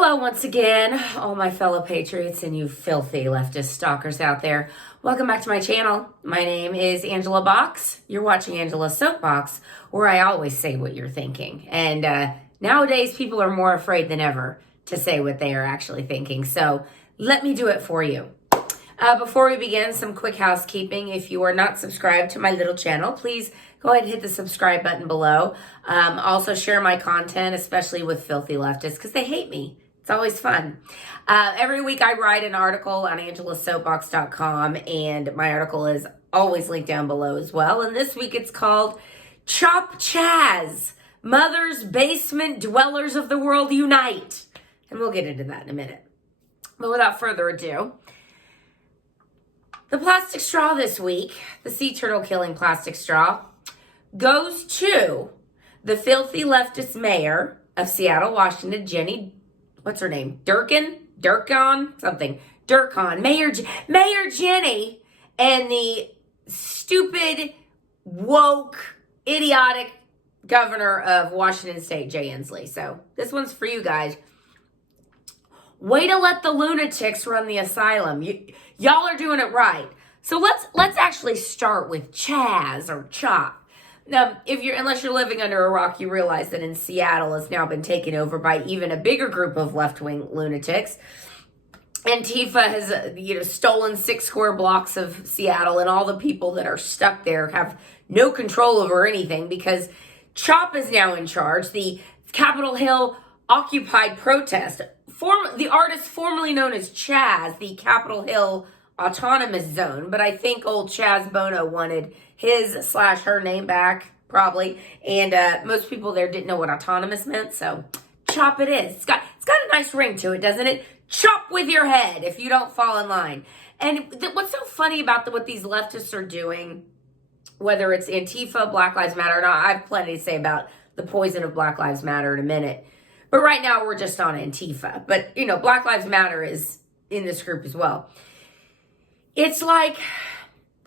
Hello once again, all my fellow patriots and you filthy leftist stalkers out there. Welcome back to my channel. My name is Angela Box. You're watching Angela's Soapbox, where I always say what you're thinking. And nowadays, people are more afraid than ever to say what they are actually thinking. So let me do it for you. Before we begin, some quick housekeeping. If you are not subscribed to my little channel, please go ahead and hit the subscribe button below. Also share my content, especially with filthy leftists, because they hate me. It's always fun. Every week I write an article on angelasoapbox.com, and my article is always linked down below as well. And this week it's called Chop Chaz, Mothers, Basement Dwellers of the World Unite. And we'll get into that in a minute. But without further ado, the plastic straw this week, the sea turtle killing plastic straw, goes to the filthy leftist mayor of Seattle, Washington, Jenny, what's her name? Dukan, Mayor Jenny, and the stupid, woke, idiotic governor of Washington State, Jay Inslee. So this one's for you guys. Way to let the lunatics run the asylum. Y'all are doing it right. So let's actually start with Chaz or Chop. Now, unless you're living under a rock, you realize that in Seattle it's now been taken over by even a bigger group of left-wing lunatics. Antifa has stolen 6 square blocks of Seattle, and all the people that are stuck there have no control over anything because Chop is now in charge. The Capitol Hill Occupy protest, the artist formerly known as Chaz, the Capitol Hill Autonomous Zone, but I think old Chaz Bono wanted his/her name back, probably, and most people there didn't know what autonomous meant, so chop it is. It's got a nice ring to it, doesn't it? Chop with your head if you don't fall in line. And what's so funny about what these leftists are doing, whether it's Antifa, Black Lives Matter or not, I have plenty to say about the poison of Black Lives Matter in a minute. But right now, we're just on Antifa. But, Black Lives Matter is in this group as well. It's like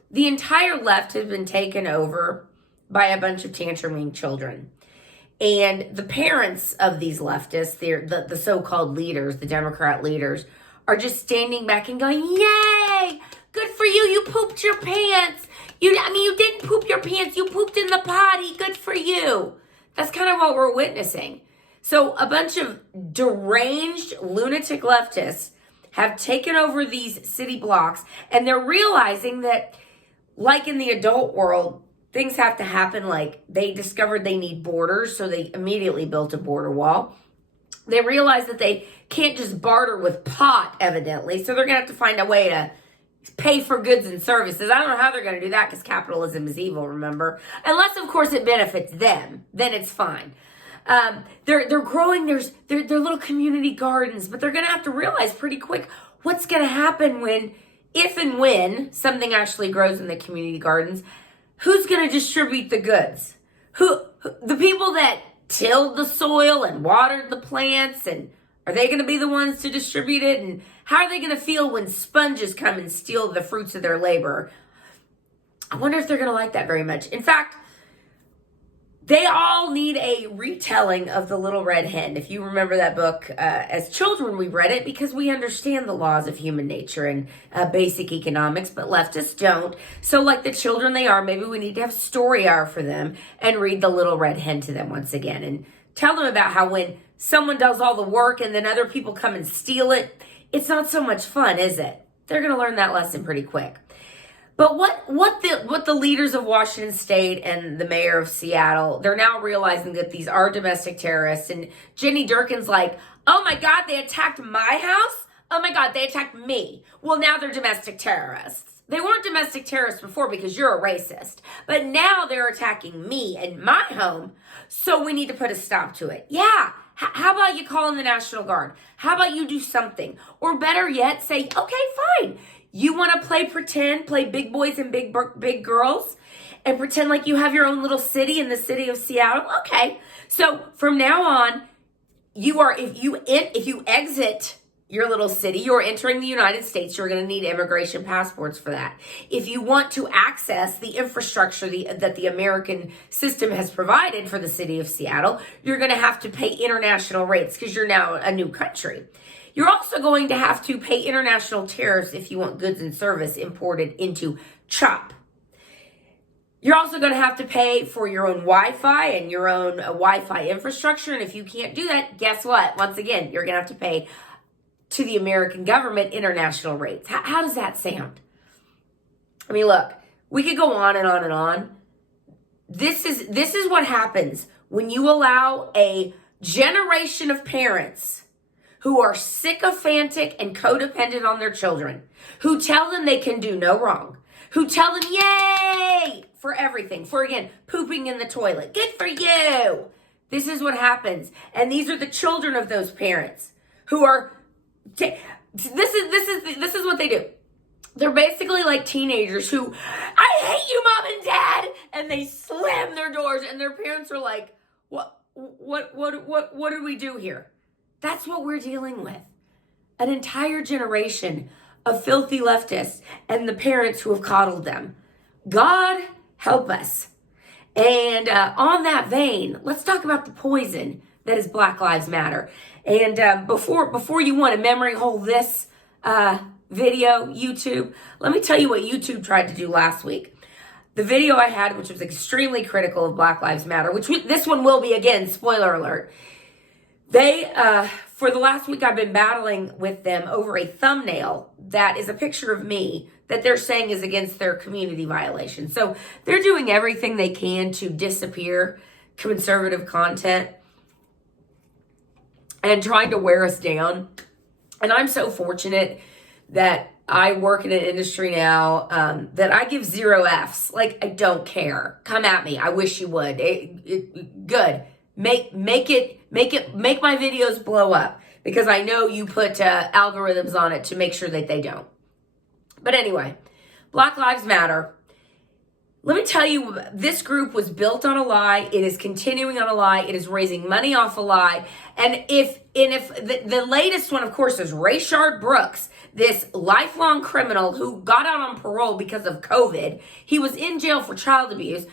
the entire left has been taken over by a bunch of tantruming children. And the parents of these leftists, the so-called leaders, the Democrat leaders, are just standing back and going, yay, good for you, you pooped your pants. You didn't poop your pants, you pooped in the potty, good for you. That's kind of what we're witnessing. So a bunch of deranged lunatic leftists have taken over these city blocks, and they're realizing that, like in the adult world, things have to happen. Like they discovered they need borders, so they immediately built a border wall. They realized that they can't just barter with pot, evidently, so they're going to have to find a way to pay for goods and services. I don't know how they're going to do that because capitalism is evil, remember? Unless, of course, it benefits them. Then it's fine. They're growing their little community gardens, but they're going to have to realize pretty quick what's going to happen if and when something actually grows in the community gardens. Who's going to distribute the goods? The people that tilled the soil and watered the plants, and are they going to be the ones to distribute it? And how are they going to feel when sponges come and steal the fruits of their labor? I wonder if they're going to like that very much. In fact, they all need a retelling of The Little Red Hen. If you remember that book, as children, we read it because we understand the laws of human nature and basic economics, but leftists don't. So like the children they are, maybe we need to have a story hour for them and read The Little Red Hen to them once again and tell them about how when someone does all the work and then other people come and steal it, it's not so much fun, is it? They're going to learn that lesson pretty quick. But what the leaders of Washington State and the mayor of Seattle, they're now realizing that these are domestic terrorists. And Jenny Dukan's like, oh my God, they attacked my house? Oh my God, they attacked me. Well, now they're domestic terrorists. They weren't domestic terrorists before because you're a racist. But now they're attacking me and my home. So we need to put a stop to it. Yeah. How about you call in the National Guard? How about you do something? Or better yet, say, okay, fine. You want to play big boys and big girls and pretend like you have your own little city in the city of Seattle? Okay. So from now on, if you exit your little city, you're entering the United States, you're going to need immigration passports for that. If you want to access the infrastructure that the American system has provided for the city of Seattle, you're going to have to pay international rates because you're now a new country. You're also going to have to pay international tariffs if you want goods and service imported into CHOP. You're also going to have to pay for your own Wi-Fi and your own Wi-Fi infrastructure. And if you can't do that, guess what? Once again, you're going to have to pay to the American government international rates. How does that sound? I mean, look, we could go on and on and on. This is what happens when you allow a generation of parents who are sycophantic and codependent on their children, who tell them they can do no wrong, who tell them, yay, for everything, for, again, pooping in the toilet. Good for you. This is what happens. And these are the children of those parents who are, this is what they do. They're basically like teenagers who, I hate you, Mom and Dad, and they slam their doors, and their parents are like, what do we do here? That's what we're dealing with. An entire generation of filthy leftists and the parents who have coddled them. God help us. And on that vein, let's talk about the poison that is Black Lives Matter. And before you want to memory hole this video, YouTube, let me tell you what YouTube tried to do last week. The video I had, which was extremely critical of Black Lives Matter, this one will be, again, spoiler alert. They, for the last week, I've been battling with them over a thumbnail that is a picture of me that they're saying is against their community violation. So they're doing everything they can to disappear conservative content and trying to wear us down. And I'm so fortunate that I work in an industry now that I give 0 Fs. Like, I don't care. Come at me. I wish you would. Good. Make my videos blow up, because I know you put algorithms on it to make sure that they don't. But anyway, Black Lives Matter. Let me tell you, this group was built on a lie. It is continuing on a lie. It is raising money off a lie. And if the latest one, of course, is Rayshard Brooks, this lifelong criminal who got out on parole because of COVID. He was in jail for child abuse.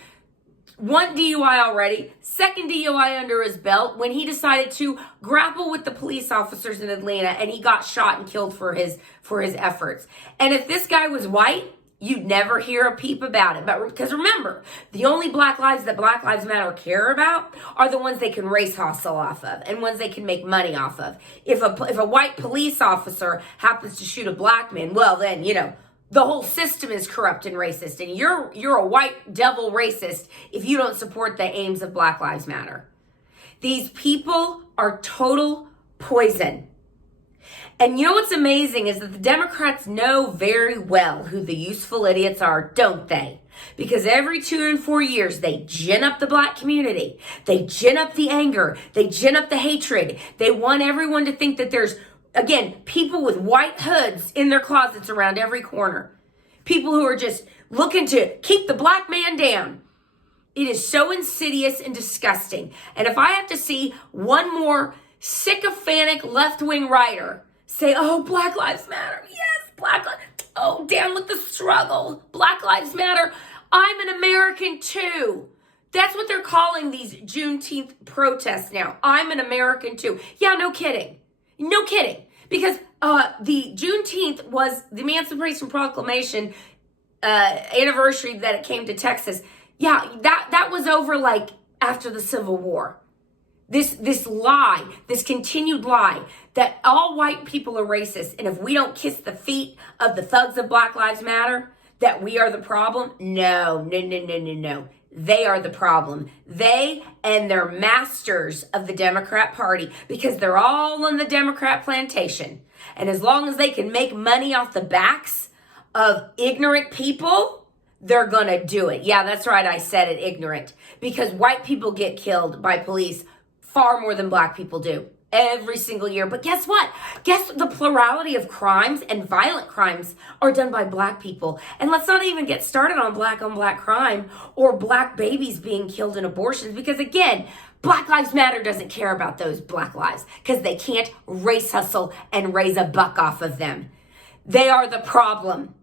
1 DUI already, 2nd DUI under his belt when he decided to grapple with the police officers in Atlanta, and he got shot and killed for his efforts. And if this guy was white, you'd never hear a peep about it. But because remember, the only Black lives that Black Lives Matter care about are the ones they can race hustle off of and ones they can make money off of. If a white police officer happens to shoot a black man, well then, the whole system is corrupt and racist, and you're a white devil racist if you don't support the aims of Black Lives Matter. These people are total poison. And you know what's amazing is that the Democrats know very well who the useful idiots are, don't they? Because every 2 and 4 years, they gin up the black community. They gin up the anger. They gin up the hatred. They want everyone to think that there's, again, people with white hoods in their closets around every corner. People who are just looking to keep the black man down. It is so insidious and disgusting. And if I have to see one more sycophantic left-wing writer say, oh, Black Lives Matter. Yes, Black Lives. Oh, down with the struggle. Black Lives Matter. I'm an American too. That's what they're calling these Juneteenth protests now. I'm an American too. Yeah, no kidding. No kidding. Because the Juneteenth was the Emancipation Proclamation anniversary that it came to Texas. Yeah, that was over like after the Civil War. This lie, this continued lie that all white people are racist, and if we don't kiss the feet of the thugs of Black Lives Matter, that we are the problem. No. They are the problem. They and their masters of the Democrat Party, because they're all on the Democrat plantation. And as long as they can make money off the backs of ignorant people, they're gonna do it. Yeah, that's right, I said it, ignorant. Because white people get killed by police far more than black people do. every single year. But guess what? Guess the plurality of crimes and violent crimes are done by black people. And let's not even get started on black crime or black babies being killed in abortions, because again, Black Lives Matter doesn't care about those black lives because they can't race hustle and raise a buck off of them. They are the problem.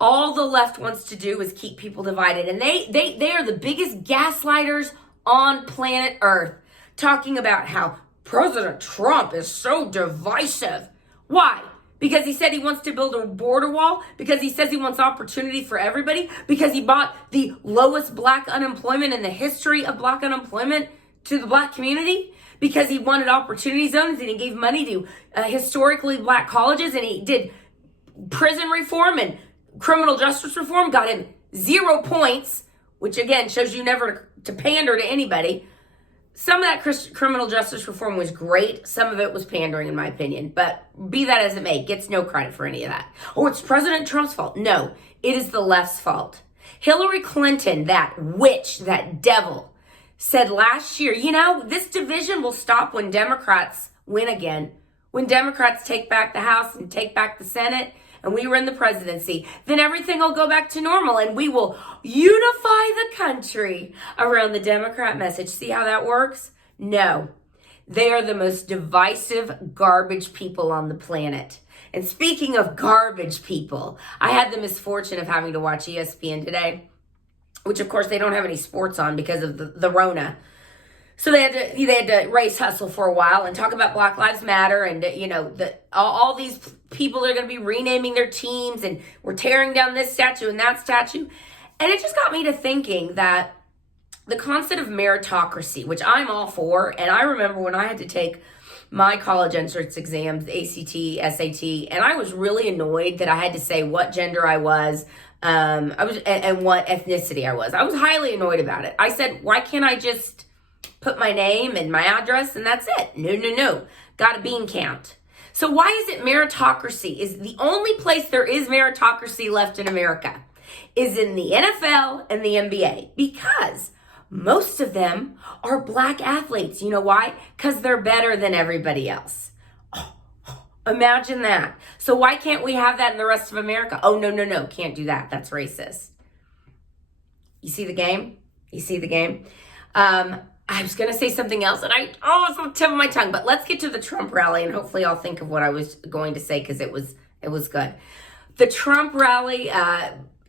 All the left wants to do is keep people divided. And they are the biggest gaslighters on planet Earth, talking about how President Trump is so divisive. Why? Because he said he wants to build a border wall? Because he says he wants opportunity for everybody? Because he brought the lowest black unemployment in the history of black unemployment to the black community? Because he wanted opportunity zones and he gave money to historically black colleges, and he did prison reform and criminal justice reform, got him 0 points, which again shows you never to pander to anybody. Some of that criminal justice reform was great. Some of it was pandering, in my opinion. But be that as it may, gets no credit for any of that. Oh, it's President Trump's fault. No, it is the left's fault. Hillary Clinton, that witch, that devil, said last year, this division will stop when Democrats win again. When Democrats take back the House and take back the Senate, and we were in the presidency, then everything will go back to normal and we will unify the country around the Democrat message. See how that works? No. They are the most divisive garbage people on the planet. And speaking of garbage people, I had the misfortune of having to watch ESPN today, which of course they don't have any sports on because of the Rona. So they had to race hustle for a while and talk about Black Lives Matter and, all these people are going to be renaming their teams and we're tearing down this statue and that statue. And it just got me to thinking that the concept of meritocracy, which I'm all for, and I remember when I had to take my college entrance exams, ACT, SAT, and I was really annoyed that I had to say what gender I was, and what ethnicity I was. I was highly annoyed about it. I said, why can't I just put my name and my address and that's it? No. Got a bean count. So why is it meritocracy is the only place there is meritocracy left in America is in the NFL and the NBA? Because most of them are black athletes. You know why? Because they're better than everybody else. Imagine that. So why can't we have that in the rest of America? Oh, no. Can't do that. That's racist. You see the game? I was going to say something else, and it's on the tip of my tongue, but let's get to the Trump rally, and hopefully I'll think of what I was going to say because it was good. The Trump rally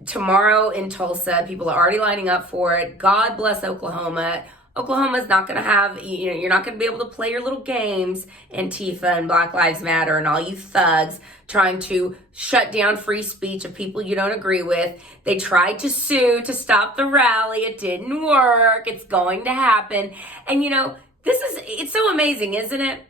tomorrow in Tulsa, people are already lining up for it. God bless Oklahoma. Oklahoma's not going to have, you're not going to be able to play your little games, Antifa and Black Lives Matter and all you thugs trying to shut down free speech of people you don't agree with. They tried to sue to stop the rally. It didn't work. It's going to happen. And it's so amazing, isn't it?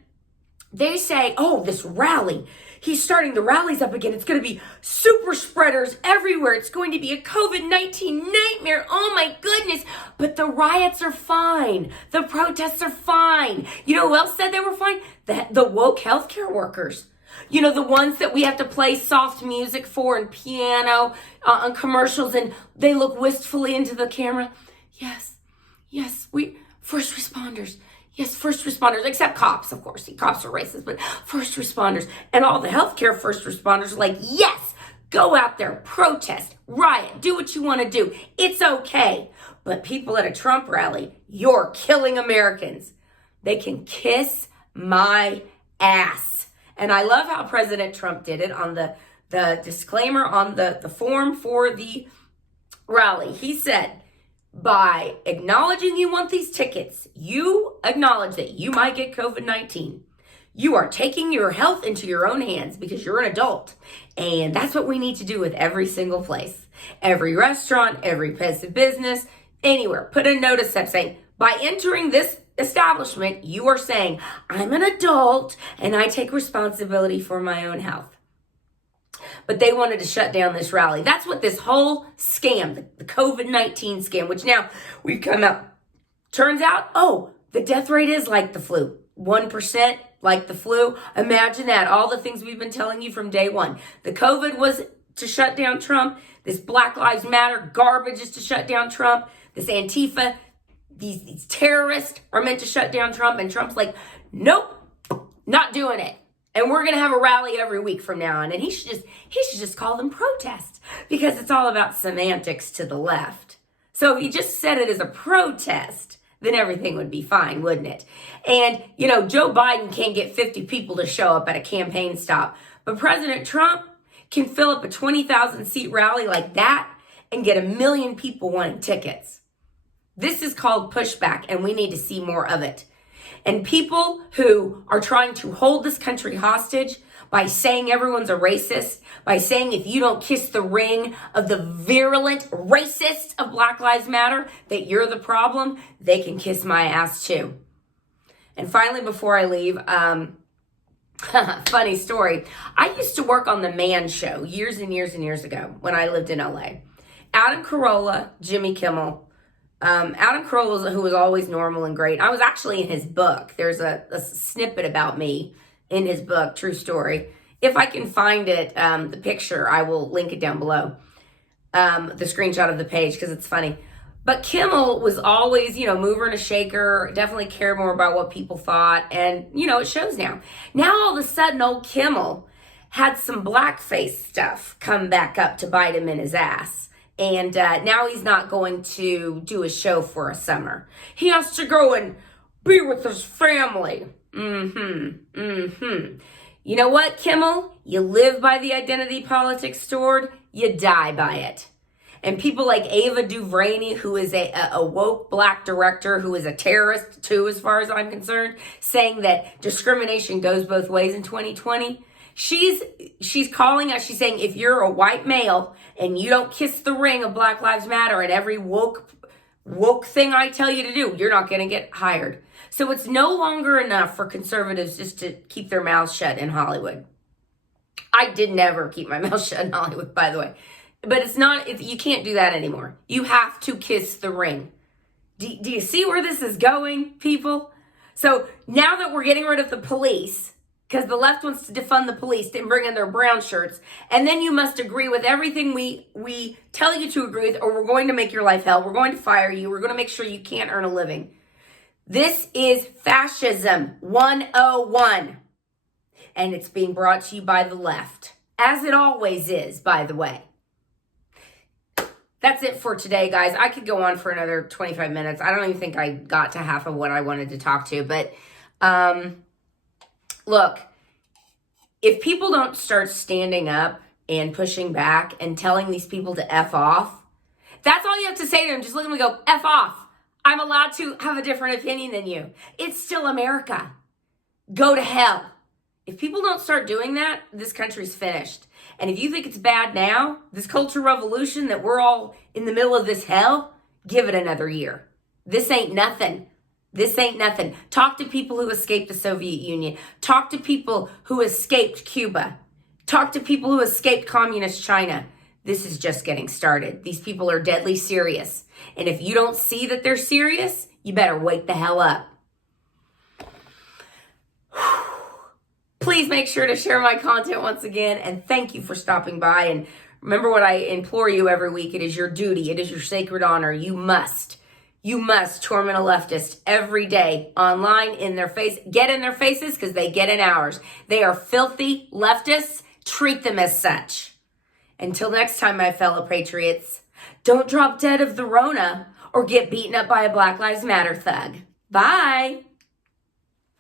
They say, oh, this rally, he's starting the rallies up again. It's going to be super spreaders everywhere. It's going to be a COVID-19 nightmare. Oh my goodness. But the riots are fine. The protests are fine. You know who else said they were fine? The woke healthcare workers. The ones that we have to play soft music for and piano on commercials, and they look wistfully into the camera. Yes, first responders. Yes, first responders, except cops, of course. Cops are racist, but first responders. And all the healthcare first responders are like, yes, go out there, protest, riot, do what you want to do. It's okay. But people at a Trump rally, you're killing Americans. They can kiss my ass. And I love how President Trump did it on the disclaimer on the form for the rally. He said, by acknowledging you want these tickets, you acknowledge that you might get COVID-19. You are taking your health into your own hands because you're an adult. And that's what we need to do with every single place. Every restaurant, every place of business, anywhere. Put a notice up saying, by entering this establishment, you are saying, I'm an adult and I take responsibility for my own health. But they wanted to shut down this rally. That's what this whole scam, the COVID-19 scam, which now we've come out, turns out, the death rate is like the flu. 1% like the flu. Imagine that. All the things we've been telling you from day one. The COVID was to shut down Trump. This Black Lives Matter garbage is to shut down Trump. This Antifa, these terrorists are meant to shut down Trump. And Trump's like, nope, Not doing it. And we're going to have a rally every week from now on. And he should just call them protests, because it's all about semantics to the left. So if he just said it as a protest, then everything would be fine, wouldn't it? And, Joe Biden can't get 50 people to show up at a campaign stop. But President Trump can fill up a 20,000 seat rally like that and get 1 million people wanting tickets. This is called pushback, and we need to see more of it. And people who are trying to hold this country hostage by saying everyone's a racist, by saying if you don't kiss the ring of the virulent racist of Black Lives Matter, that you're the problem, they can kiss my ass too. And finally, before I leave, funny story. I used to work on The Man Show years and years and years ago when I lived in LA. Adam Carolla, Jimmy Kimmel. Adam Carolla, who was always normal and great. I was actually in his book. There's a snippet about me in his book, true story. If I can find it, the picture, I will link it down below. The screenshot of the page, because it's funny. But Kimmel was always, mover and a shaker, definitely cared more about what people thought. And, it shows now. Now, all of a sudden, old Kimmel had some blackface stuff come back up to bite him in his ass. And now he's not going to do a show for a summer. He has to go and be with his family. You know what, Kimmel? You live by the identity politics sword, you die by it. And people like Ava DuVernay, who is a woke black director, who is a terrorist too, as far as I'm concerned, saying that discrimination goes both ways in 2020. She's calling us, she's saying, if you're a white male and you don't kiss the ring of Black Lives Matter and every woke thing I tell you to do, you're not going to get hired. So it's no longer enough for conservatives just to keep their mouths shut in Hollywood. I did never keep my mouth shut in Hollywood, by the way. But you can't do that anymore. You have to kiss the ring. Do you see where this is going, people? So now that we're getting rid of the police, because the left wants to defund the police and bring in their brown shirts, and then you must agree with everything we tell you to agree with, or we're going to make your life hell. We're going to fire you. We're going to make sure you can't earn a living. This is fascism 101. And it's being brought to you by the left. As it always is, by the way. That's it for today, guys. I could go on for another 25 minutes. I don't even think I got to half of what I wanted to talk to. But, look, if people don't start standing up and pushing back and telling these people to F off, that's all you have to say to them. Just look at them and go, F off. I'm allowed to have a different opinion than you. It's still America. Go to hell. If people don't start doing that, this country's finished. And if you think it's bad now, this culture revolution that we're all in the middle of this hell, give it another year. This ain't nothing. This ain't nothing. Talk to people who escaped the Soviet Union. Talk to people who escaped Cuba. Talk to people who escaped communist China. This is just getting started. These people are deadly serious. And if you don't see that they're serious, you better wake the hell up. Please make sure to share my content once again. And thank you for stopping by. And remember what I implore you every week. It is your duty. It is your sacred honor. You must torment a leftist every day online, in their face. Get in their faces, because they get in ours. They are filthy leftists. Treat them as such. Until next time, my fellow patriots, don't drop dead of the Rona or get beaten up by a Black Lives Matter thug. Bye.